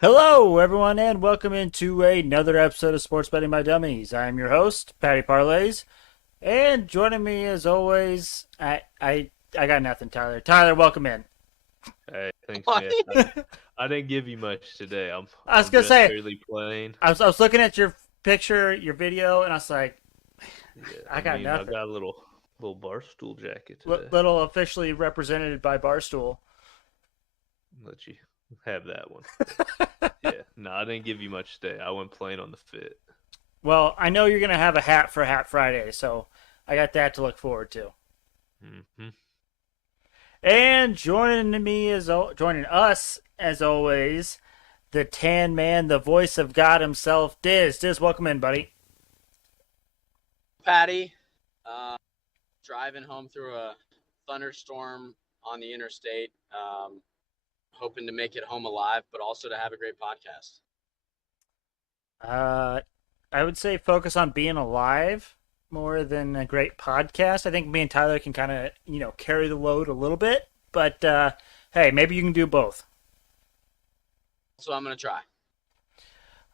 Hello, everyone, and welcome into another episode of Sports Betting by Dummies. I am your host, Patty Parlays, and joining me as always, I got nothing, Tyler. Tyler, welcome in. Hey, thanks, What? man. I didn't give you much today. I'm I was I'm gonna just say, barely playing. I was looking at your picture, your video, and I was like, Yeah, I I got mean, I nothing. got a little barstool jacket today. Little officially represented by Barstool. Let you have that one. Yeah, no, I didn't give you much today. I went plain on the fit. Well, I know you're gonna have a hat for Hat Friday, so I got that to look forward to. Hmm. And joining us as always, the tan man, the voice of God himself, Dizz. Dizz, welcome in, buddy. Patty, uh, driving home through a thunderstorm on the interstate, hoping to make it home alive, but also to have a great podcast. Uh, I would say focus on being alive more than a great podcast. I think me and Tyler can kind of carry the load a little bit, but hey, maybe you can do both. So I'm going to try.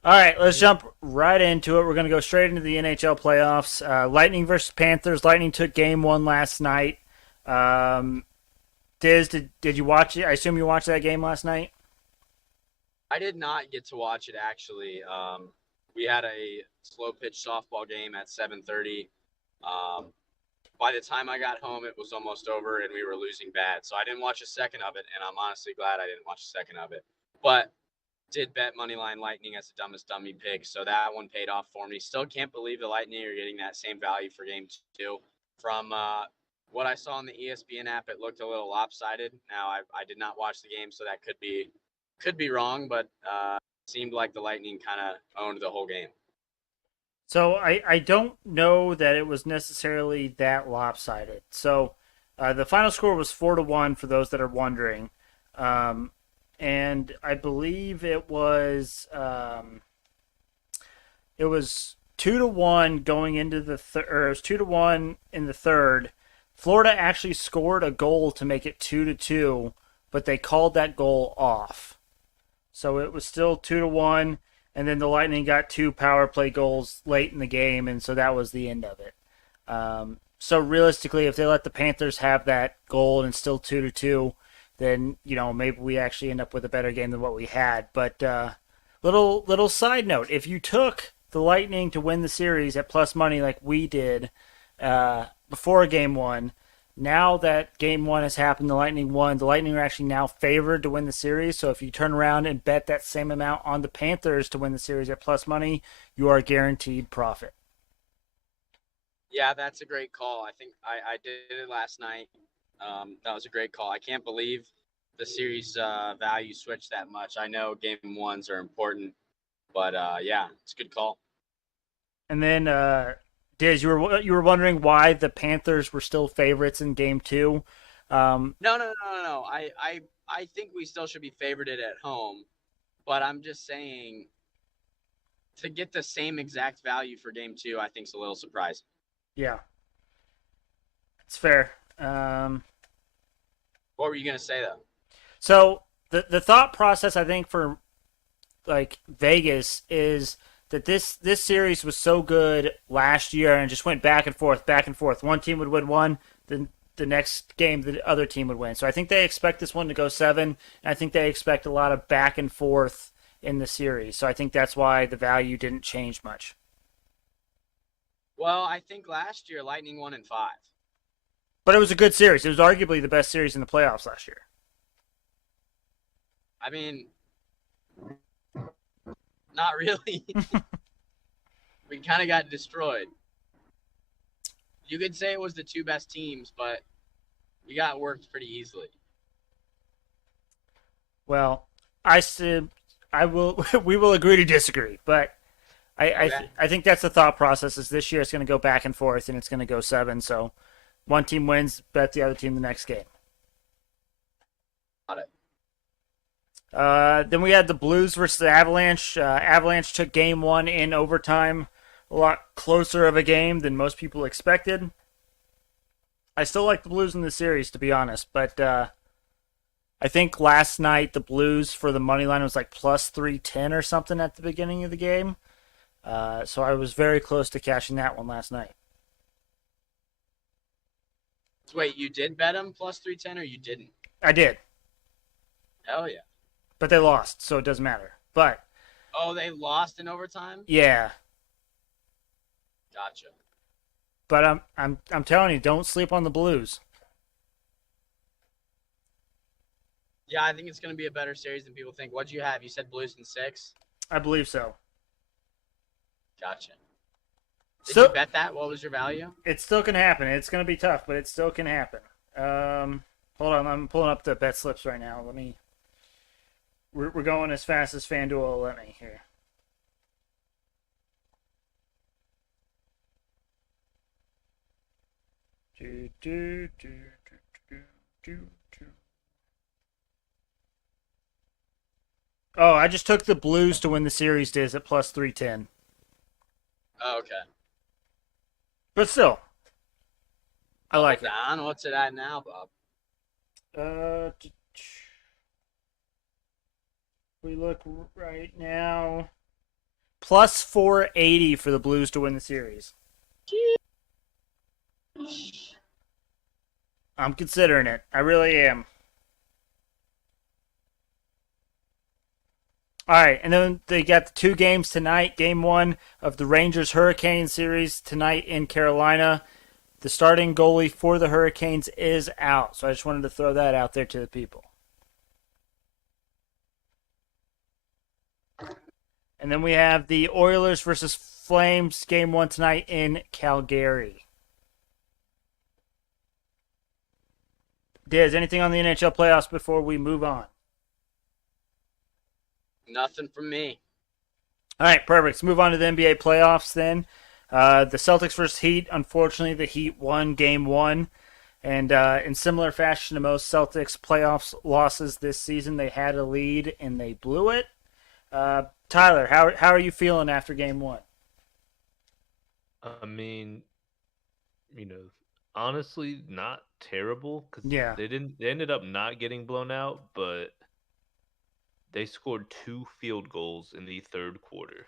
All right, let's jump right into it. We're going to go straight into the NHL playoffs. Lightning versus Panthers. Lightning took game one last night. Diz, did you watch it? I assume you watched that game last night. I did not get to watch it, actually. We had a slow pitch softball game at 7:30. By the time I got home, it was almost over and we were losing bad. So I didn't watch a second of it, and I'm honestly glad I didn't watch a second of it. But did bet Moneyline Lightning as the dumbest dummy pick, so that one paid off for me. Still can't believe the Lightning are getting that same value for game two. From what I saw on the ESPN app, it looked a little lopsided. Now I did not watch the game, so that could be wrong, but seemed like the Lightning kind of owned the whole game. So I don't know that it was necessarily that lopsided. So the final score was 4-1 for those that are wondering, and I believe it was 2-1 going into the or it was 2-1 in the third. Florida actually scored a goal to make it 2-2, but they called that goal off. So it was still 2-1, and then the Lightning got two power play goals late in the game, and so that was the end of it. So realistically, if they let the Panthers have that goal and it's still 2-2, then maybe we actually end up with a better game than what we had. But little side note: if you took the Lightning to win the series at plus money like we did before game one, now that game one has happened, the Lightning won. The Lightning are actually now favored to win the series. So if you turn around and bet that same amount on the Panthers to win the series at plus money, you are guaranteed profit. Yeah, that's a great call. I think I did it last night. That was a great call. I can't believe the series value switched that much. I know game ones are important, but yeah, it's a good call. And then, Diz, you were wondering why the Panthers were still favorites in game two. No. I think we still should be favorited at home, but I'm just saying to get the same exact value for game two, I think is a little surprising. Yeah, it's fair. What were you gonna say though? So the thought process I think for like Vegas is that this series was so good last year and just went back and forth, back and forth. One team would win one, then the next game the other team would win. So I think they expect this one to go seven, and I think they expect a lot of back and forth in the series. So I think that's why the value didn't change much. Well, I think last year Lightning won in five. But it was a good series. It was arguably the best series in the playoffs last year. I mean, not really. We kind of got destroyed. You could say it was the two best teams, but we got worked pretty easily. Well, I will we will agree to disagree, but Okay. I think that's the thought process. Is this year it's going to go back and forth and it's going to go seven. So one team wins, bet the other team the next game. Got it. Then we had the Blues versus the Avalanche. Avalanche took game one in overtime, a lot closer of a game than most people expected. I still like the Blues in the series, to be honest, but I think last night the Blues for the money line was like plus 310 or something at the beginning of the game. So I was very close to cashing that one last night. Wait, you did bet them plus 310 or you didn't? I did, Hell yeah. but they lost, so it doesn't matter. But Oh, they lost in overtime? yeah, Gotcha. but I'm telling you, don't sleep on the Blues. Yeah, I think it's going to be a better series than people think. What'd you have? You said Blues in 6? I believe so. Gotcha. Did So you bet that? What was your value? it still can happen. It's going to be tough, but it still can happen. Hold on, I'm pulling up the bet slips right now. We're going as fast as FanDuel will let me here. Do, do, do, do, do, do, do. Oh, I just took the Blues to win the series, Diz, at plus 310. Oh, okay. But still, I like it. Down. What's it at now, Bob? We look right now. Plus 480 for the Blues to win the series. I'm considering it. I really am. All right, and then they got the 2 games tonight. Game 1 of the Rangers Hurricane series tonight in Carolina. The starting goalie for the Hurricanes is out, so I just wanted to throw that out there to the people. And then we have the Oilers versus Flames, game 1 tonight in Calgary. Diz, anything on the NHL playoffs before we move on? Nothing from me. All right, perfect. Let's move on to the NBA playoffs then. The Celtics versus Heat. Unfortunately, the Heat won game 1. And in similar fashion to most Celtics playoffs losses this season, they had a lead and they blew it. Tyler, how are you feeling after game 1? I mean, honestly, not terrible because Yeah. they ended up not getting blown out, but they scored 2 field goals in the third quarter.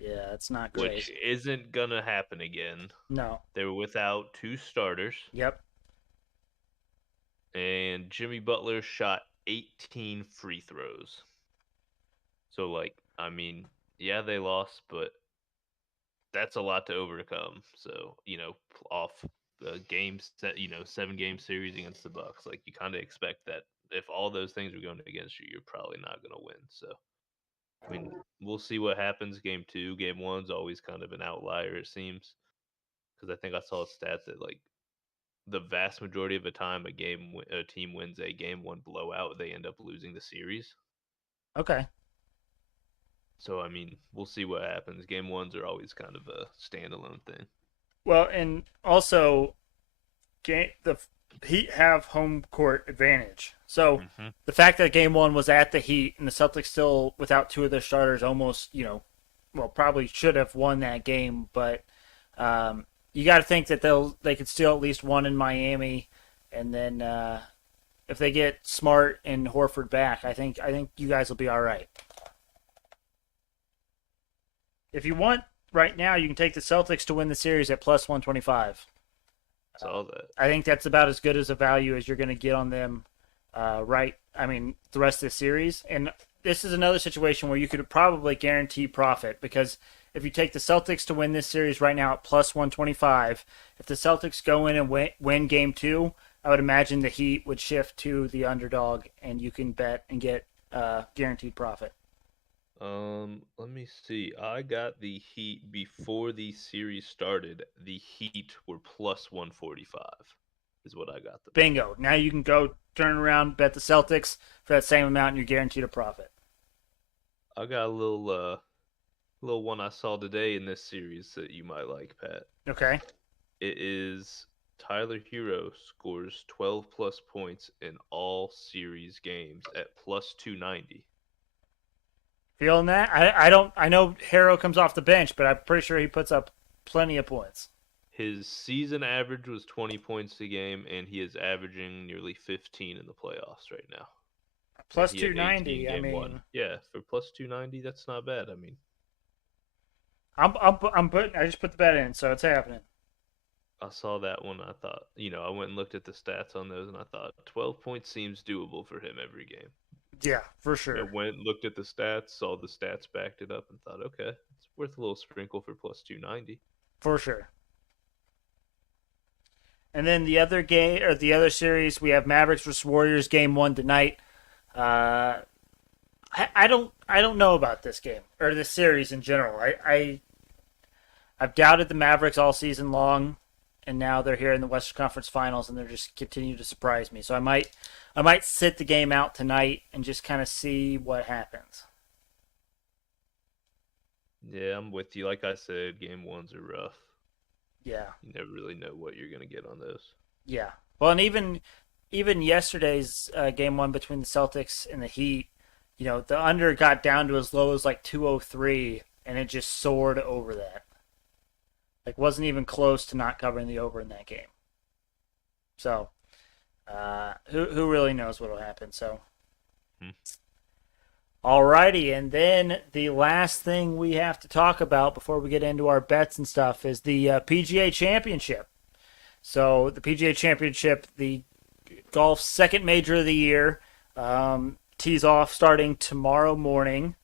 Yeah, it's not great. Which isn't gonna happen again. No. They were without 2 starters. Yep. And Jimmy Butler shot 18 free throws. So, yeah, they lost, but that's a lot to overcome. So, off the games, 7-game series against the Bucks, you kind of expect that if all those things are going against you, you're probably not going to win. So, we'll see what happens. Game 2, game 1's always kind of an outlier, it seems, because I think I saw a stat that the vast majority of the time a team wins a game 1 blowout, they end up losing the series. Okay. So we'll see what happens. Game 1s are always kind of a standalone thing. Well, and also, the Heat have home court advantage. So the fact that game 1 was at the Heat and the Celtics still without 2 of their starters almost, probably should have won that game. But you got to think that they could steal at least 1 in Miami, and then if they get Smart and Horford back, I think you guys will be all right. If you want, right now, you can take the Celtics to win the series at plus 125. Saw that. I think that's about as good as a value as you're going to get on them, the rest of the series. And this is another situation where you could probably guarantee profit because if you take the Celtics to win this series right now at plus 125, if the Celtics go in and win game 2, I would imagine the Heat would shift to the underdog and you can bet and get guaranteed profit. Let me see. I got the Heat before the series started. The Heat were plus 145 is what I got. Bingo. Now you can go turn around, bet the Celtics for that same amount and you're guaranteed a profit. I got a little one I saw today in this series that you might like, Pat. Okay. It is Tyler Hero scores 12 plus points in all series games at plus 290. Feeling that? I know Harrow comes off the bench, but I'm pretty sure he puts up plenty of points. His season average was 20 points a game, and he is averaging nearly 15 in the playoffs right now. Plus He had 290. 18 I game one. mean, Yeah, for plus 290, that's not bad. I mean, I'm putting. I just put the bet in, so it's happening. I saw that one. I thought, I went and looked at the stats on those, and I thought 12 points seems doable for him every game. Yeah, for I sure. went and looked at the stats, saw the stats backed it up, and thought, okay, it's worth a little sprinkle for plus 290. For sure. And then the other game or the other series, we have Mavericks versus Warriors game 1 tonight. Uh, I don't know about this game or this series in general. I've doubted the Mavericks all season long, and now they're here in the Western Conference Finals, and they're just continue to surprise me. So I might sit the game out tonight and just kind of see what happens. Yeah, I'm with you. Like I said, game ones are rough. Yeah, You never really know what you're gonna get on those. yeah. Well, and even yesterday's game 1 between the Celtics and the Heat, the under got down to as low as like 203, and it just soared over that. Like, wasn't even close to not covering the over in that game. So, who really knows what will happen? So, alrighty, and then the last thing we have to talk about before we get into our bets and stuff is the PGA Championship. So, the PGA Championship, the golf's second major of the year, tees off starting tomorrow morning.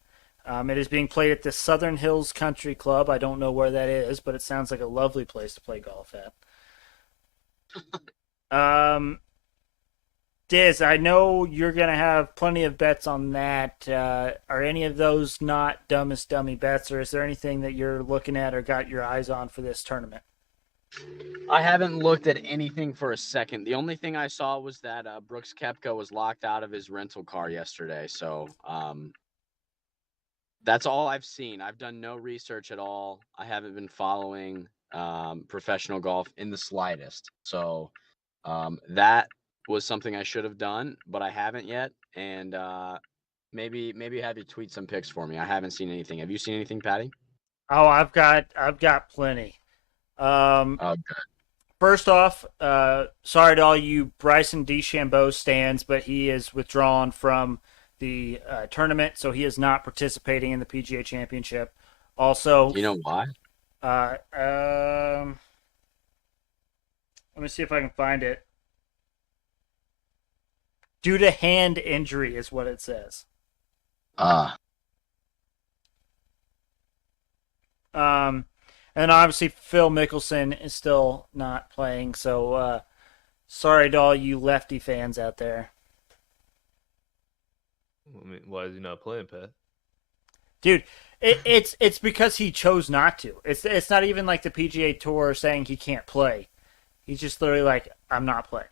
It is being played at the Southern Hills Country Club. I don't know where that is, but it sounds like a lovely place to play golf at. Dizz, I know you're going to have plenty of bets on that. Are any of those not dumbest dummy bets, or is there anything that you're looking at or got your eyes on for this tournament? I haven't looked at anything for a second. The only thing I saw was that Brooks Koepka was locked out of his rental car yesterday. So that's all I've seen. I've done no research at all. I haven't been following professional golf in the slightest. So that was something I should have done, but I haven't yet. And maybe have you tweet some pics for me. I haven't seen anything. Have you seen anything, Patty? Oh, I've got plenty. Oh, good. First off, sorry to all you Bryson DeChambeau stands, but he is withdrawn from the tournament, so he is not participating in the PGA Championship. Also, You know why? let me see if I can find it. Due to hand injury is what it says. And obviously Phil Mickelson is still not playing, so sorry to all you lefty fans out there. I mean, why is he not playing, Pat? Dude, it's because he chose not to. It's not even like the PGA Tour saying he can't play. He's just literally like, I'm not playing.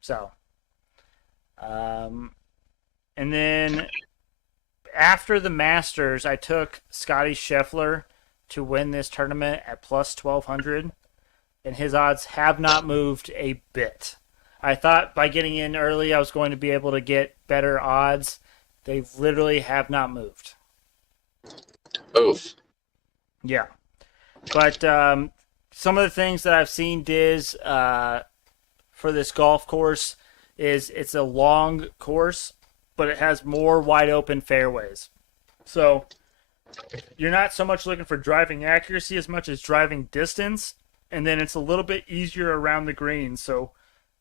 So, and then after the Masters, I took Scotty Scheffler to win this tournament at plus 1,200, and his odds have not moved a bit. I thought by getting in early I was going to be able to get better odds. They literally have not moved. Oof. Yeah. But some of the things that I've seen, Diz, for this golf course is it's a long course, but it has more wide open fairways. So you're not so much looking for driving accuracy as much as driving distance, and then it's a little bit easier around the green. So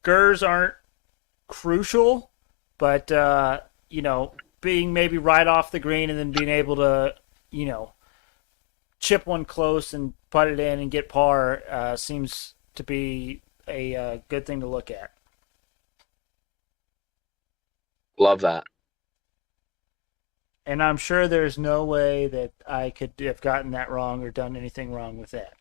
gers aren't crucial, but being maybe right off the green and then being able to, chip one close and put it in and get par seems to be a good thing to look at. Love that. And I'm sure there's no way that I could have gotten that wrong or done anything wrong with that.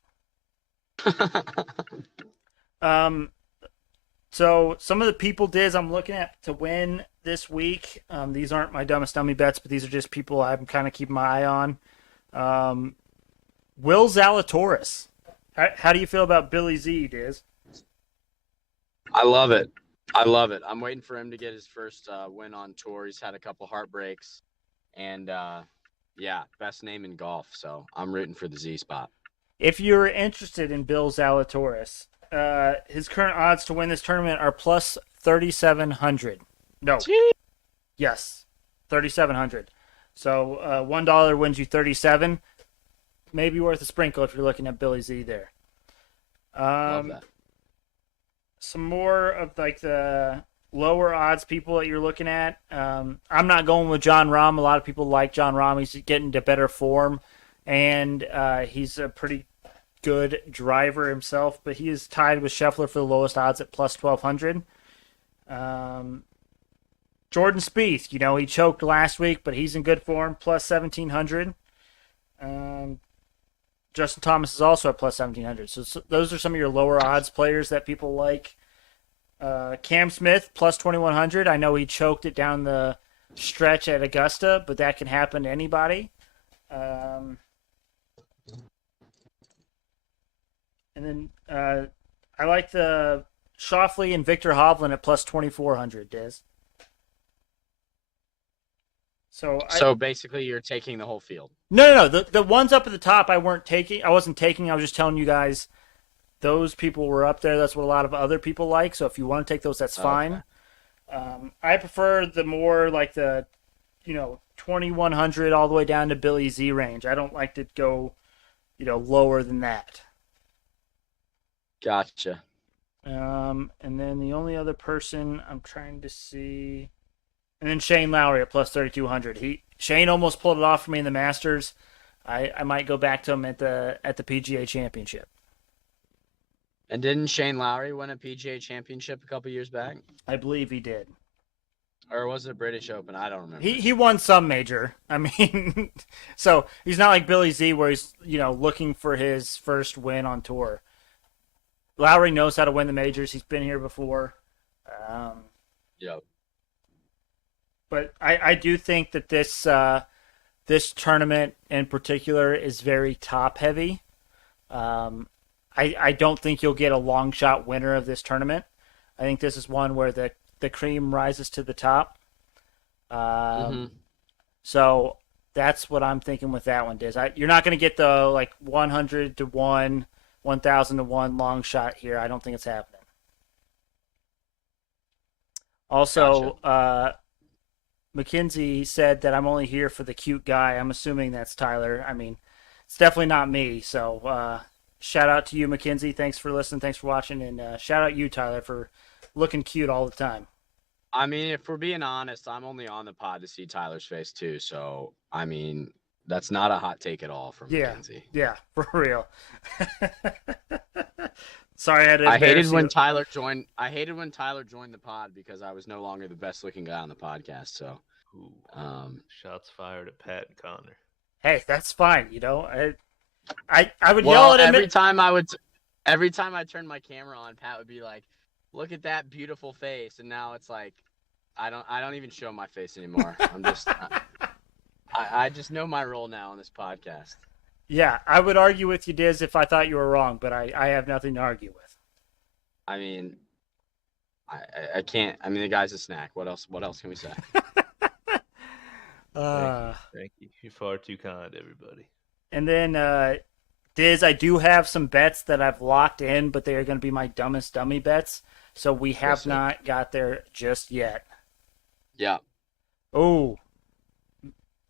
So some of the people, Diz, I'm looking at to win this week. These aren't my dumbest dummy bets, but these are just people I'm kind of keeping my eye on. Will Zalatoris. How do you feel about Billy Z, Diz? I love it. I'm waiting for him to get his first win on tour. He's had a couple heartbreaks. And, best name in golf. So I'm rooting for the Z spot. If you're interested in Bill Zalatoris, his current odds to win this tournament are plus 3,700. No, Yes, 3,700. So $1 wins you 37. Maybe worth a sprinkle if you're looking at Billy Z there. Love that. Some more of like the lower odds people that you're looking at. I'm not going with John Rahm. A lot of people like John Rahm. He's getting to better form, and he's a pretty good driver himself. But he is tied with Scheffler for the lowest odds at plus 1,200. Jordan Spieth, he choked last week, but he's in good form, plus 1,700. Justin Thomas is also at plus 1,700. So those are some of your lower odds players that people like. Cam Smith, plus 2,100. I know he choked it down the stretch at Augusta, but that can happen to anybody. And then I like the Schauffele and Victor Hovland at plus 2,400, Diz. So basically, you're taking the whole field. No. The ones up at the top, I wasn't taking. I was just telling you guys those people were up there. That's what a lot of other people like. So if you want to take those, that's fine. Okay. I prefer the more like the, 2,100 all the way down to Billy Z range. I don't like to go, lower than that. Gotcha. And then the only other person I'm trying to see. And then Shane Lowry at plus 3,200. Shane almost pulled it off for me in the Masters. I might go back to him at the PGA Championship. And didn't Shane Lowry win a PGA Championship a couple years back? I believe he did. Or was it a British Open? I don't remember. He won some major. I mean, so he's not like Billy Z where he's looking for his first win on tour. Lowry knows how to win the majors. He's been here before. Yep. But I do think that this tournament in particular is very top heavy. I don't think you'll get a long shot winner of this tournament. I think this is one where the cream rises to the top. So that's what I'm thinking with that one, Diz. You're not going to get the 100 to 1, 1,000 to 1 long shot here. I don't think it's happening. Also, Gotcha. McKenzie said that I'm only here for the cute guy. I'm assuming that's Tyler. I mean, it's definitely not me. So shout out to you, McKenzie. Thanks for listening. Thanks for watching. And shout out you, Tyler, for looking cute all the time. I mean, if we're being honest, I'm only on the pod to see Tyler's face too. So, I mean, that's not a hot take at all from McKenzie. Yeah, for real. Sorry, I hated when Tyler joined the pod because I was no longer the best looking guy on the podcast. So, shots fired at Pat and Connor. Hey, that's fine. I would yell at him every time I turned my camera on. Pat would be like, "Look at that beautiful face," and now it's like, I don't even show my face anymore. I'm just, I just know my role now on this podcast. Yeah, I would argue with you, Diz, if I thought you were wrong, but I have nothing to argue with. I mean, I can't. I mean, the guy's a snack. What else can we say? Thank you. You're far too kind, everybody. And then, Diz, I do have some bets that I've locked in, but they are going to be my dumbest dummy bets. So we have not got there just yet. Yeah. Oh.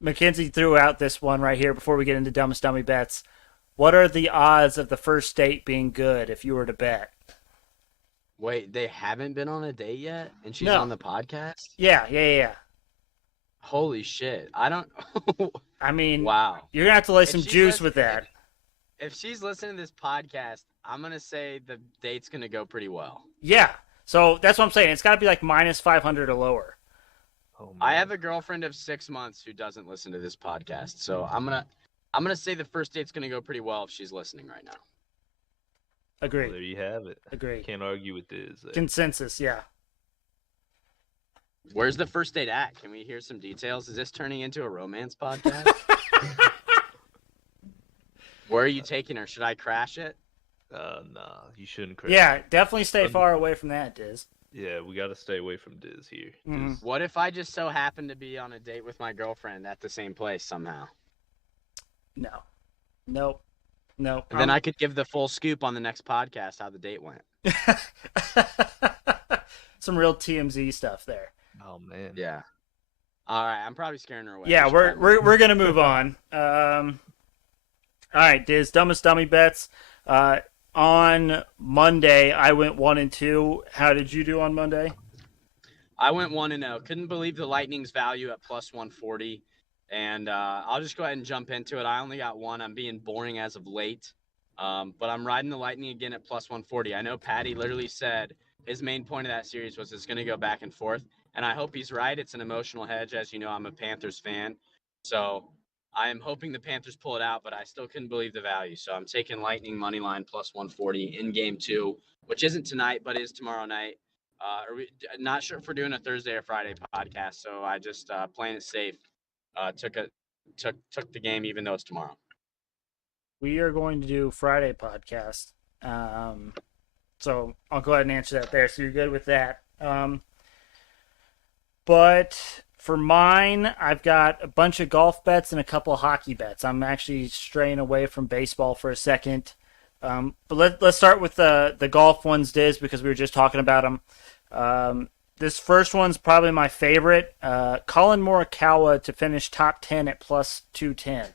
Mackenzie threw out this one right here before we get into dumbest dummy bets. What are the odds of the first date being good if you were to bet? Wait, they haven't been on a date yet, and she's on the podcast? Yeah. Holy shit! I don't. I mean, wow. You're gonna have to lay some juice with that. If she's listening to this podcast, I'm gonna say the date's gonna go pretty well. Yeah. So that's what I'm saying. It's got to be like minus 500 or lower. Oh, I have a girlfriend of 6 months who doesn't listen to this podcast, so I'm gonna say the first date's gonna go pretty well if she's listening right now. Agreed. Well, there you have it. Agreed. Can't argue with this. Consensus, yeah. Where's the first date at? Can we hear some details? Is this turning into a romance podcast? Where are you taking her? Should I crash it? Nah, you shouldn't crash. Yeah, definitely stay far away from that, Diz. Yeah, we got to stay away from Dizz here. Mm-hmm. What if I just so happen to be on a date with my girlfriend at the same place somehow? No. Nope. And then I could give the full scoop on the next podcast how the date went. Some real TMZ stuff there. Oh, man. Yeah. All right, I'm probably scaring her away. Yeah, We should we're probably we're gonna move on. All right, Diz, dumbest dummy bets. On Monday, I went 1-2. How did you do on Monday? I went 1-0. Couldn't believe the Lightning's value at plus 140. And I'll just go ahead and jump into it. I only got one. I'm being boring as of late. But I'm riding the Lightning again at plus 140. I know Patty literally said his main point of that series was it's going to go back and forth. And I hope he's right. It's an emotional hedge. As you know, I'm a Panthers fan. So I am hoping the Panthers pull it out, but I still couldn't believe the value. So I'm taking Lightning money line plus 140 in game 2, which isn't tonight, but is tomorrow night. Not sure if we're doing a Thursday or Friday podcast, so I just playing it safe. Took the game even though it's tomorrow. We are going to do Friday podcast. So I'll go ahead and answer that there. So you're good with that. But for mine, I've got a bunch of golf bets and a couple of hockey bets. I'm actually straying away from baseball for a second. But let's start with the golf ones, Diz, because we were just talking about them. This first one's probably my favorite. Colin Morikawa to finish top 10 at plus 210.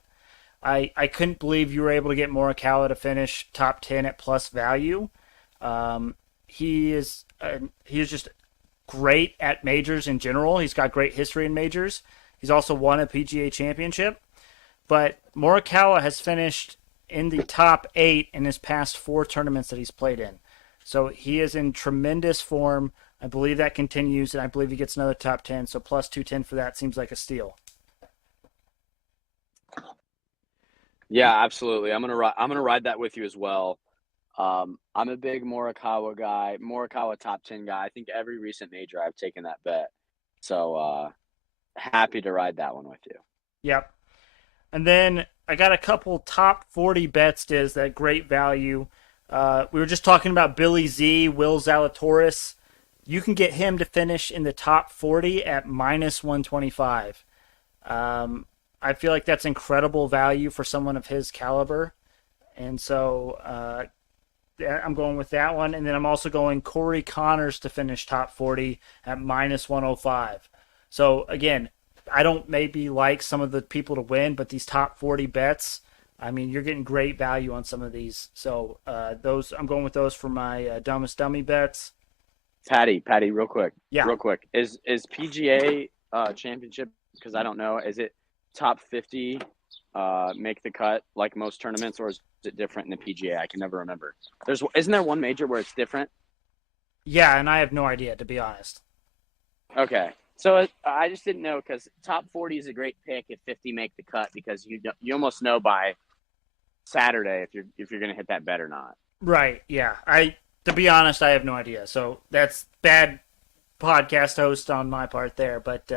I couldn't believe you were able to get Morikawa to finish top 10 at plus value. He is just great at majors in general. He's got great history in majors. He's also won a PGA championship. But Morikawa has finished in the top 8 in his past 4 tournaments that he's played in. So he is in tremendous form. I believe that continues, and I believe he gets another top 10. So plus 210 for that seems like a steal. Yeah, absolutely. I'm gonna ride that with you as well. I'm a big Morikawa guy, Morikawa top 10 guy. I think every recent major I've taken that bet. So happy to ride that one with you. Yep. And then I got a couple top 40 bets, Diz, that great value. We were just talking about Billy Z, Will Zalatoris. You can get him to finish in the top 40 at minus 125. I feel like that's incredible value for someone of his caliber. And so I'm going with that one. And then I'm also going Corey Connors to finish top 40 at minus 105. So, again, I don't maybe like some of the people to win, but these top 40 bets, I mean, you're getting great value on some of these. So those I'm going with those for my dumbest dummy bets. Patty, real quick. Yeah. Real quick. Is PGA championship, because I don't know, is it top 50 make the cut like most tournaments, or is it different in the PGA? I can never remember. Isn't there one major where it's different? Yeah, and I have no idea, to be honest. Okay. So I just didn't know, because top 40 is a great pick if 50 make the cut, because you almost know by Saturday if you're going to hit that bet or not. Right, yeah. To be honest, I have no idea. So that's bad podcast host on my part there, but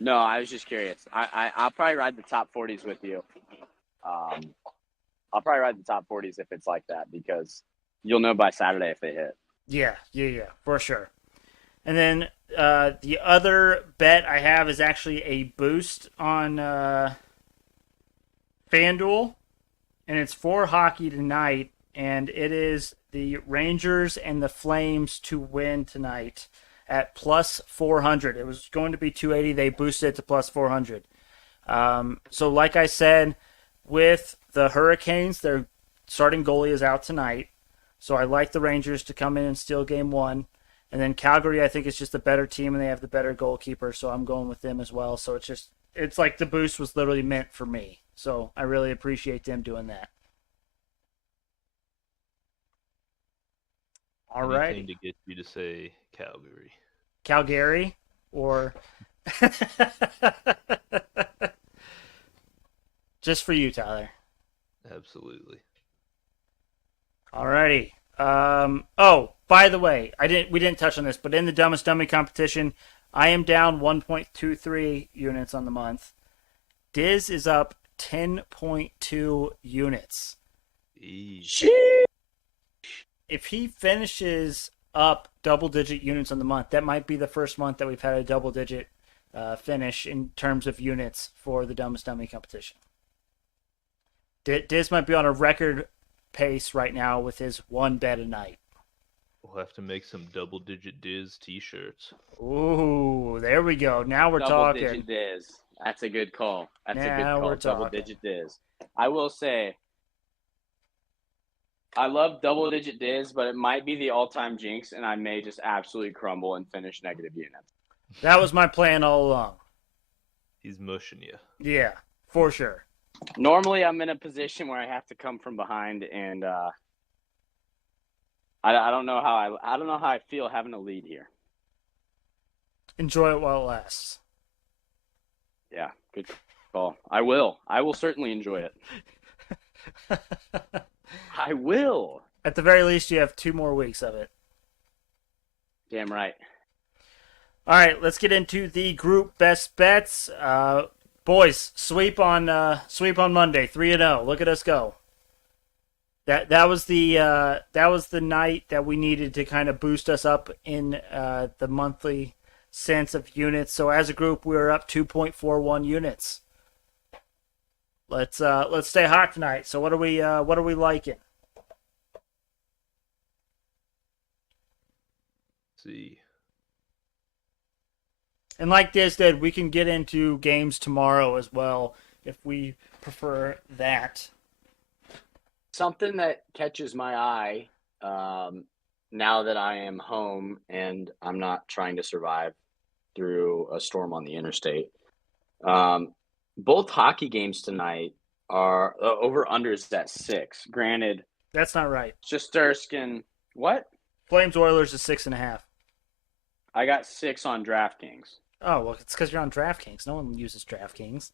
no, I was just curious. I'll probably ride the top 40s with you. I'll probably ride the top 40s if it's like that, because you'll know by Saturday if they hit. Yeah, for sure. And then the other bet I have is actually a boost on FanDuel, and it's for hockey tonight, and it is the Rangers and the Flames to win tonight at plus 400. It was going to be 280. They boosted it to plus 400. So like I said, with the Hurricanes, their starting goalie is out tonight. So I like the Rangers to come in and steal game 1. And then Calgary, I think, is just a better team, and they have the better goalkeeper, so I'm going with them as well. So it's like the boost was literally meant for me. So I really appreciate them doing that. All right. Anything to get you to say Calgary. Calgary or just for you, Tyler. Absolutely. All righty. Oh, by the way, we didn't touch on this, but in the Dumbest Dummy Competition, I am down 1.23 units on the month. Dizz is up 10.2 units. If he finishes up double-digit units on the month, that might be the first month that we've had a double-digit finish in terms of units for the Dumbest Dummy Competition. Dizz might be on a record pace right now with his one bet a night. We'll have to make some double-digit Dizz t-shirts. Ooh, there we go. Now we're Double talking. digit Dizz. That's a good call. That's a good Now call. we're Double talking. digit Dizz. I will say, I love double digit Dizz, but it might be the all-time jinx, and I may just absolutely crumble and finish negative units. That was my plan all along. He's mushing you. Yeah, for sure. Normally, I'm in a position where I have to come from behind, and I don't know how I feel having a lead here. Enjoy it while it lasts. Yeah, good call. I will certainly enjoy it. I will. At the very least, you have 2 more weeks of it. Damn right. All right, let's get into the group best bets. Boys, sweep on Monday, 3-0. Look at us go. That was the night that we needed to kind of boost us up in the monthly sense of units. So as a group, we were up 2.41 units. Let's stay hot tonight. So what are we liking? Let's see. And like Dizz did, we can get into games tomorrow as well if we prefer that. Something that catches my eye now that I am home and I'm not trying to survive through a storm on the interstate. Both hockey games tonight are over-unders at 6. Granted, That's not right. Shesterkin, what? Flames Oilers is 6.5. I got 6 on DraftKings. Oh, well, it's because you're on DraftKings. No one uses DraftKings.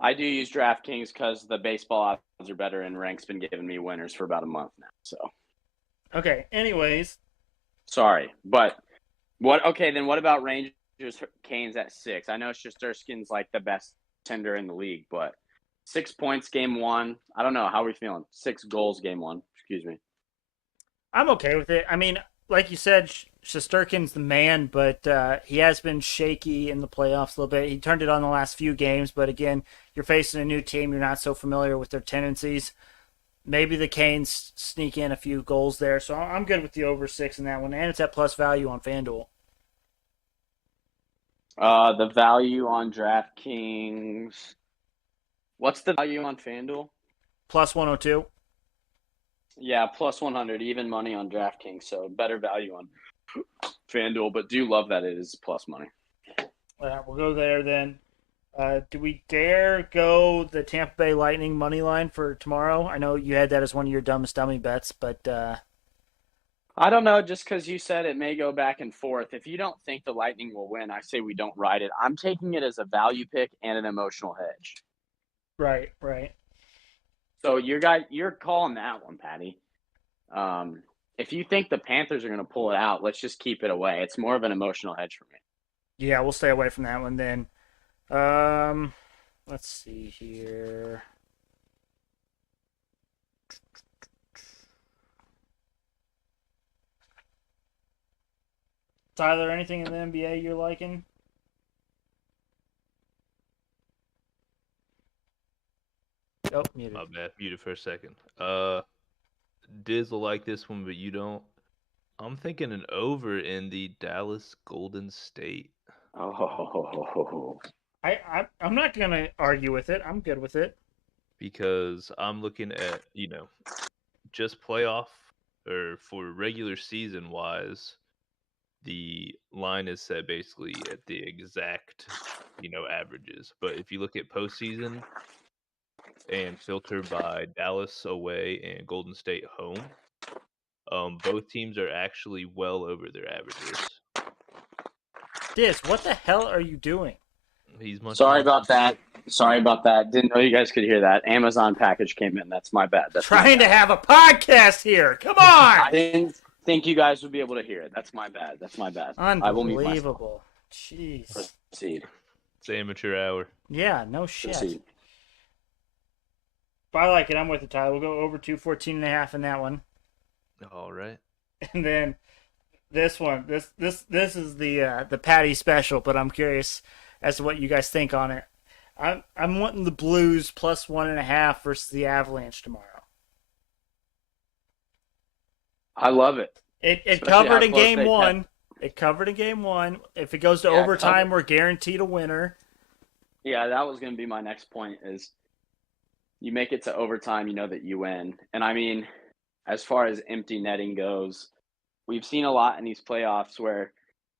I do use DraftKings because the baseball odds are better, and Rank's been giving me winners for about a month now. So Okay, anyways. sorry, but what? Okay, then what about Rangers Canes at 6? I know Shesterkin's like the best tender in the league, but 6 points game 1. I don't know. How are we feeling? 6 goals game 1. Excuse me. I'm okay with it. I mean, like you said, Shesterkin's the man, but he has been shaky in the playoffs a little bit. He turned it on the last few games, but again, you're facing a new team. You're not so familiar with their tendencies. Maybe the Canes sneak in a few goals there, so I'm good with the over 6 in that one, and it's at plus value on FanDuel. The value on DraftKings. What's the value on FanDuel? Plus 102. Yeah, plus 100, even money on DraftKings, so better value on FanDuel, but do love that it is plus money. All right, we'll go there then. Do we dare go the Tampa Bay Lightning money line for tomorrow? I know you had that as one of your dumbest dummy bets, but I don't know, just because you said it may go back and forth. If you don't think the Lightning will win, I say we don't ride it. I'm taking it as a value pick and an emotional hedge. right. So you're calling that one, Patty. If you think the Panthers are going to pull it out, let's just keep it away. It's more of an emotional hedge for me. Yeah, we'll stay away from that one then. Let's see here. Tyler, anything in the NBA you're liking? Oh, muted. My bad. Muted for a second. Diz will like this one, but you don't. I'm thinking an over in the Dallas Golden State Oh, I'm not gonna argue with it. I'm good with it. because I'm looking at, just playoff or for regular season wise, the line is set basically at the exact, averages. But if you look at postseason and filter by Dallas away and Golden State home, both teams are actually well over their averages. Dizz, what the hell are you doing? He's much sorry about that. Didn't know you guys could hear that. Amazon package came in. That's my bad. That's my Trying to bad. have a podcast here. Come I on. didn't think you guys would be able to hear it. That's my bad. I will mute myself. Unbelievable. Jeez. Proceed. It's amateur hour. Yeah, no shit. Proceed. But I like it. I'm with it, Tyler. We'll go over 214.5 in that one. All right. And then this one, this is the Patty special, but I'm curious as to what you guys think on it. I'm wanting the Blues plus 1.5 versus the Avalanche tomorrow. I love it. It Especially covered how in close game they kept- one. It covered in game one. If it goes to Yeah, overtime, we're guaranteed a winner. Yeah, that was going to be my next point is you make it to overtime, you know that you win. And I mean, as far as empty netting goes, we've seen a lot in these playoffs where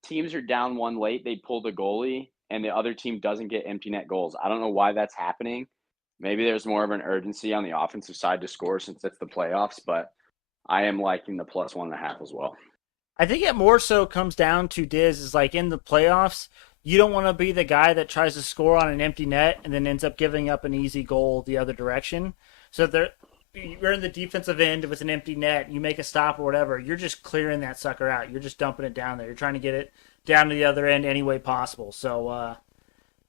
teams are down one late, they pull the goalie, and the other team doesn't get empty net goals. I don't know why that's happening. Maybe there's more of an urgency on the offensive side to score since it's the playoffs, but I am liking the plus 1.5 as well. I think it more so comes down to Dizz is like in the playoffs, you don't want to be the guy that tries to score on an empty net and then ends up giving up an easy goal the other direction. So you're in the defensive end. If it's an empty net, you make a stop or whatever, you're just clearing that sucker out. You're just dumping it down there. You're trying to get it down to the other end any way possible. So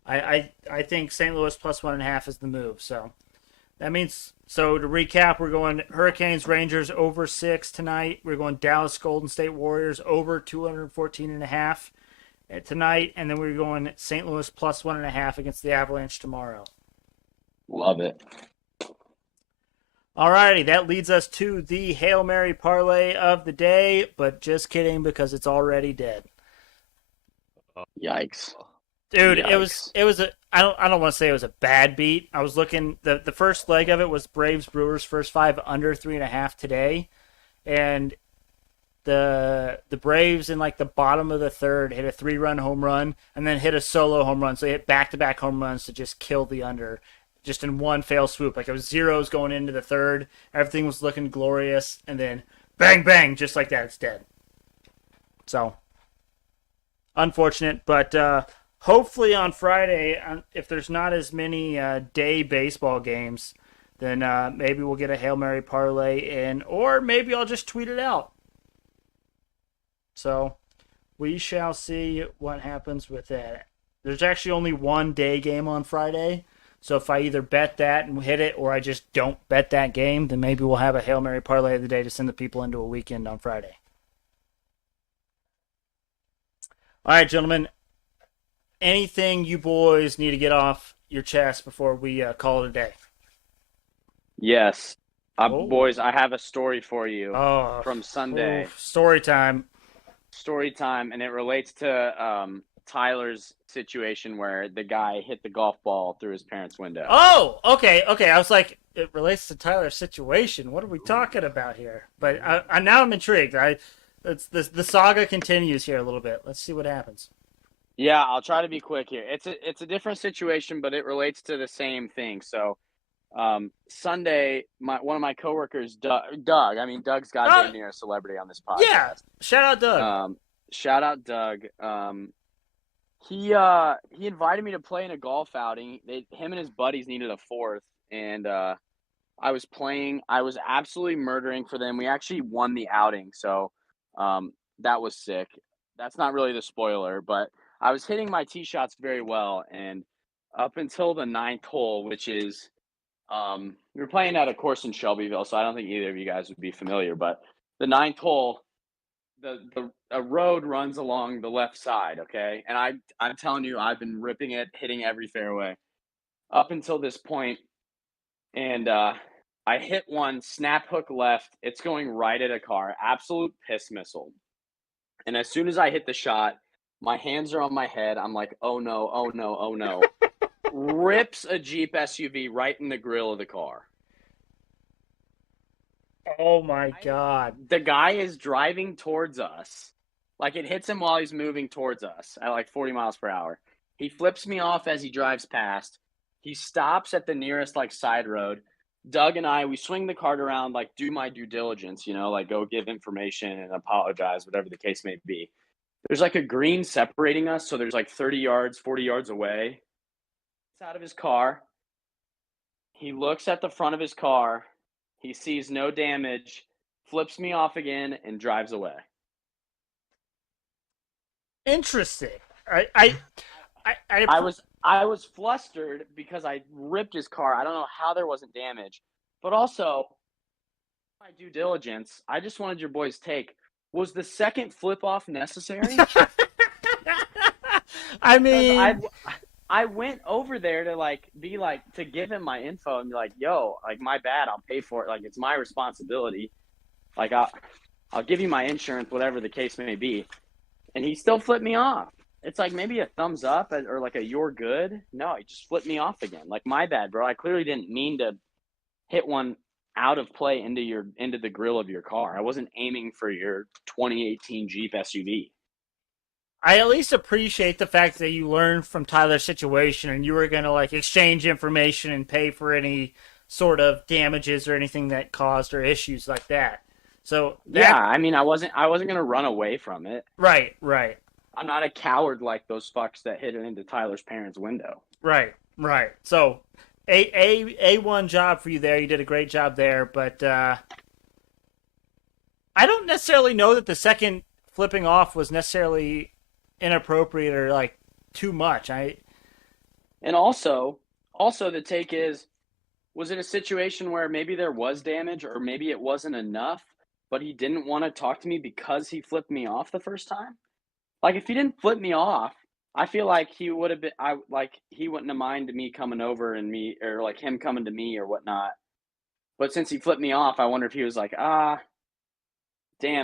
I think St. Louis plus 1.5 is the move. So that means, so to recap, we're going Hurricanes Rangers over 6 tonight. We're going Dallas Golden State Warriors over 214.5 tonight, and then we're going St. Louis plus 1.5 against the Avalanche tomorrow. Love it. Alrighty, that leads us to the Hail Mary parlay of the day, but just kidding because it's already dead. Yikes. Dude, Yikes. it was a I don't want to say it was a bad beat. I was looking the first leg of it was Braves Brewers first 5 under 3.5 today, and the Braves in like the bottom of the third hit a 3-run home run and then hit a solo home run. So they hit back-to-back home runs to just kill the under, just in one fell swoop. Like it was zeros going into the third. Everything was looking glorious, and then bang bang, just like that, it's dead. So unfortunate, but hopefully on Friday, if there's not as many day baseball games, then maybe we'll get a Hail Mary parlay in, or maybe I'll just tweet it out. So we shall see what happens with that. There's actually only one day game on Friday, so if I either bet that and hit it, or I just don't bet that game, then maybe we'll have a Hail Mary parlay of the day to send the people into a weekend on Friday. All right, gentlemen. Anything you boys need to get off your chest before we call it a day? Yes. Oh. Boys, I have a story for you Oh, from Sunday. Story time. Story time, and it relates to Tyler's situation where the guy hit the golf ball through his parents' window. Oh, okay. I was like, it relates to Tyler's situation. What are we talking about here? But I now I'm intrigued. The saga continues here a little bit. Let's see what happens. Yeah, I'll try to be quick here. It's a different situation, but it relates to the same thing. So, Sunday, one of my coworkers, Doug. I mean, Doug's goddamn near a celebrity on this podcast. Yeah, shout out Doug. Shout out Doug. He invited me to play in a golf outing. Him and his buddies needed a fourth, and I was playing. I was absolutely murdering for them. We actually won the outing, so that was sick. That's not really the spoiler, but I was hitting my tee shots very well, and up until the 9th hole, which is we were playing at a course in Shelbyville, so I don't think either of you guys would be familiar, but the 9th hole, a road runs along the left side, okay? And I'm telling you, I've been ripping it, hitting every fairway up until this point, and I hit one snap hook left. It's going right at a car, absolute piss missile. And as soon as I hit the shot, my hands are on my head. I'm like, oh no, oh no, oh no. Rips a Jeep SUV right in the grill of the car. Oh my God. The guy is driving towards us. Like it hits him while he's moving towards us at like 40 miles per hour. He flips me off as he drives past. He stops at the nearest like side road. Doug and I, we swing the cart around, like do my due diligence, like go give information and apologize, whatever the case may be. There's like a green separating us. So there's like 30 yards, 40 yards away. He's out of his car. He looks at the front of his car. He sees no damage, flips me off again, and drives away. Interesting. I was flustered because I ripped his car. I don't know how there wasn't damage, but also my due diligence. I just wanted your boys' take. Was the second flip off necessary? I mean, I went over there to to give him my info and be like, yo, like my bad, I'll pay for it. Like it's my responsibility. Like I'll give you my insurance, whatever the case may be. And he still flipped me off. It's like maybe a thumbs up or like a you're good. No, he just flipped me off again. Like, my bad, bro. I clearly didn't mean to hit one out of play into the grill of your car. I wasn't aiming for your 2018 Jeep SUV. I at least appreciate the fact that you learned from Tyler's situation and you were going to like exchange information and pay for any sort of damages or anything that caused or issues like that. So yeah, I mean, I wasn't going to run away from it. Right. I'm not a coward like those fucks that hit it into Tyler's parents' window. Right. So A1 job for you there. You did a great job there, but I don't necessarily know that the second flipping off was necessarily inappropriate or like too much. And also the take is, was it a situation where maybe there was damage or maybe it wasn't enough, but he didn't want to talk to me because he flipped me off the first time? Like, if he didn't flip me off, I feel like he would have been, he wouldn't have minded me coming over and me, or like him coming to me or whatnot. But since he flipped me off, I wonder if he was like, damn,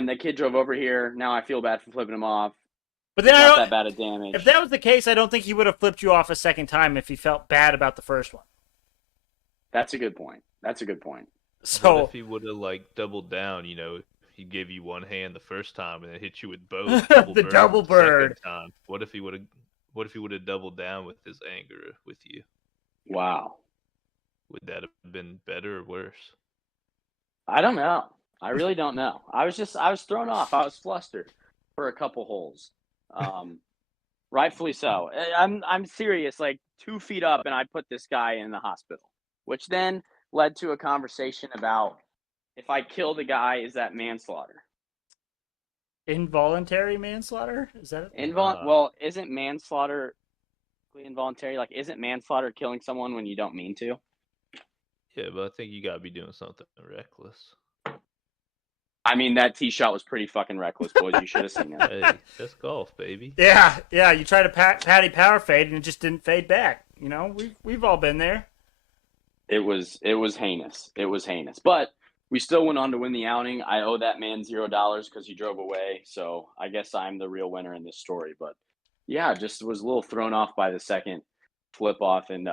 that kid drove over here. Now I feel bad for flipping him off. But then not that bad of damage. If that was the case, I don't think he would have flipped you off a second time if he felt bad about the first one. That's a good point. So what if he would have like doubled down? You know, he gave you one hand the first time and then hit you with both. The double bird. Second time. What if he would have doubled down with his anger with you? Wow. Would that have been better or worse? I don't know. I really don't know. I was thrown off. I was flustered for a couple holes. Rightfully so. I'm serious. Like 2 feet up, and I put this guy in the hospital, which then led to a conversation about, if I kill the guy, is that manslaughter? Involuntary manslaughter? Is that it? Well, isn't manslaughter involuntary? Like, isn't manslaughter killing someone when you don't mean to? Yeah, but I think you gotta be doing something reckless. I mean, that tee shot was pretty fucking reckless, boys. You should have seen it. Hey, that's golf, baby. Yeah. You try to patty power fade and it just didn't fade back. You know, we've all been there. It was heinous. But we still went on to win the outing. I owe that man $0 because he drove away. So I guess I'm the real winner in this story. But yeah, just was a little thrown off by the second flip off and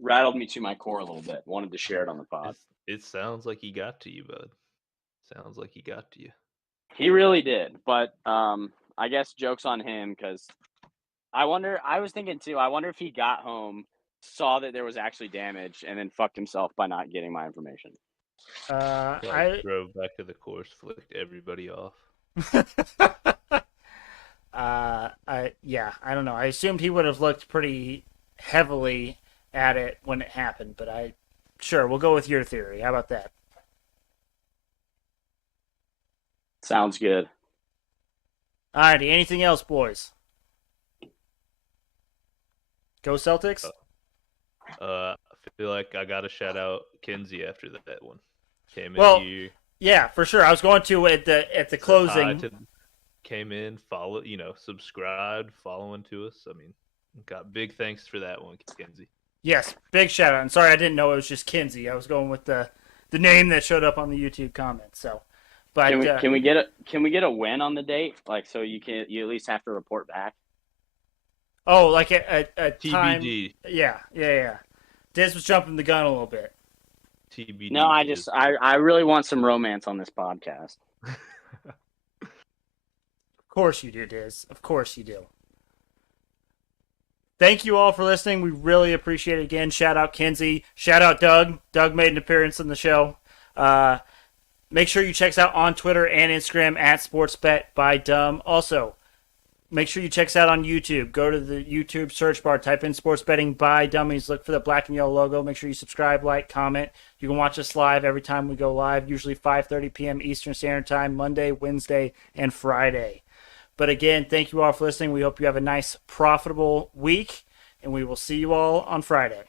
rattled me to my core a little bit. Wanted to share it on the pod. It sounds like he got to you, bud. Sounds like he got to you. He really did. But I guess joke's on him, because I was thinking too, I wonder if he got home, saw that there was actually damage, and then fucked himself by not getting my information. I drove back to the course, flicked everybody off. I don't know. I assumed he would have looked pretty heavily at it when it happened, but sure, we'll go with your theory. How about that? Sounds good. Alrighty, anything else, boys? Go Celtics. I feel like I got to shout out Kinsey after that one. Came in here. Yeah, for sure. I was going to at the closing. Came in, followed, subscribed, following to us. I mean, got big thanks for that one, Kinsey. Yes, big shout out. And sorry, I didn't know it was just Kinsey. I was going with the name that showed up on the YouTube comments. So, but can we get a win on the date? Like, so you at least have to report back. Oh, like a TBD. Time. Yeah. Dizz was jumping the gun a little bit. TBD. No, I really want some romance on this podcast. Of course you do, Dizz. Of course you do. Thank you all for listening. We really appreciate it again. Shout out Kinsey. Shout out Doug. Doug made an appearance on the show. Make sure you check us out on Twitter and Instagram at SportsBetByDumb. Also, make sure you check us out on YouTube. Go to the YouTube search bar, type in Sports Betting by Dummies. Look for the black and yellow logo. Make sure you subscribe, like, comment. You can watch us live every time we go live, usually 5:30 p.m. Eastern Standard Time, Monday, Wednesday, and Friday. But again, thank you all for listening. We hope you have a nice, profitable week, and we will see you all on Friday.